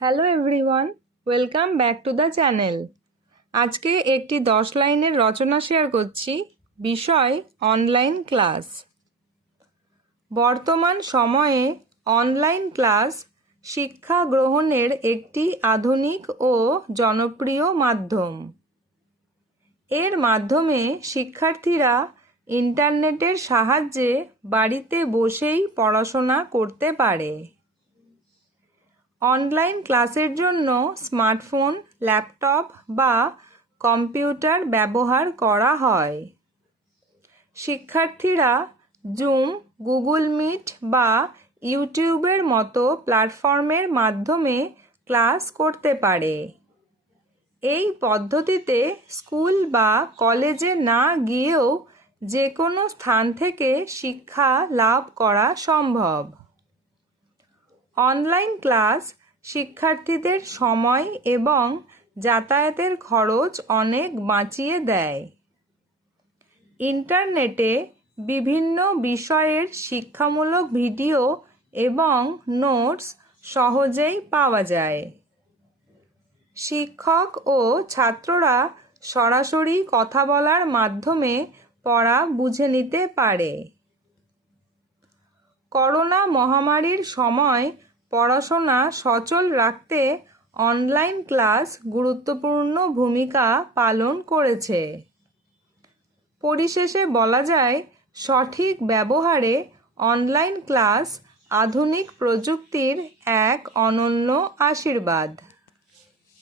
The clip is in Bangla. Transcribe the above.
Hello everyone, welcome back to the channel. আজকে একটি 10 লাইনের রচনা শেয়ার করছি। বিষয় অনলাইন ক্লাস। বর্তমান সময়ে অনলাইন ক্লাস শিক্ষা গ্রহণের একটি আধুনিক ও জনপ্রিয় মাধ্যম। এর মাধ্যমে শিক্ষার্থীরা ইন্টারনেটের সাহায্যে বাড়িতে বসেই পড়াশোনা করতে পারে। অনলাইন ক্লাসের জন্য স্মার্টফোন, ল্যাপটপ বা কম্পিউটার ব্যবহার করা হয়। শিক্ষার্থীরা জুম, গুগল মিট বা ইউটিউবের মতো প্ল্যাটফর্মের মাধ্যমে ক্লাস করতে পারে। এই পদ্ধতিতে স্কুল বা কলেজে না গিয়েও যে কোনো স্থান থেকে শিক্ষা লাভ করা সম্ভব। অনলাইন ক্লাস শিক্ষার্থীদের সময় এবং যাতায়াতের খরচ অনেক বাঁচিয়ে দেয়। ইন্টারনেটে বিভিন্ন বিষয়ের শিক্ষামূলক ভিডিও এবং নোটস সহজেই পাওয়া যায়। শিক্ষক ও ছাত্ররা সরাসরি কথা বলার মাধ্যমে পড়া বুঝে নিতে পারে। করোনা মহামারীর সময় পড়াশোনা সচল রাখতে অনলাইন ক্লাস গুরুত্বপূর্ণ ভূমিকা পালন করেছে। পরিশেষে বলা যায়, সঠিক ব্যবহারে অনলাইন ক্লাস আধুনিক প্রযুক্তির এক অনন্য আশীর্বাদ।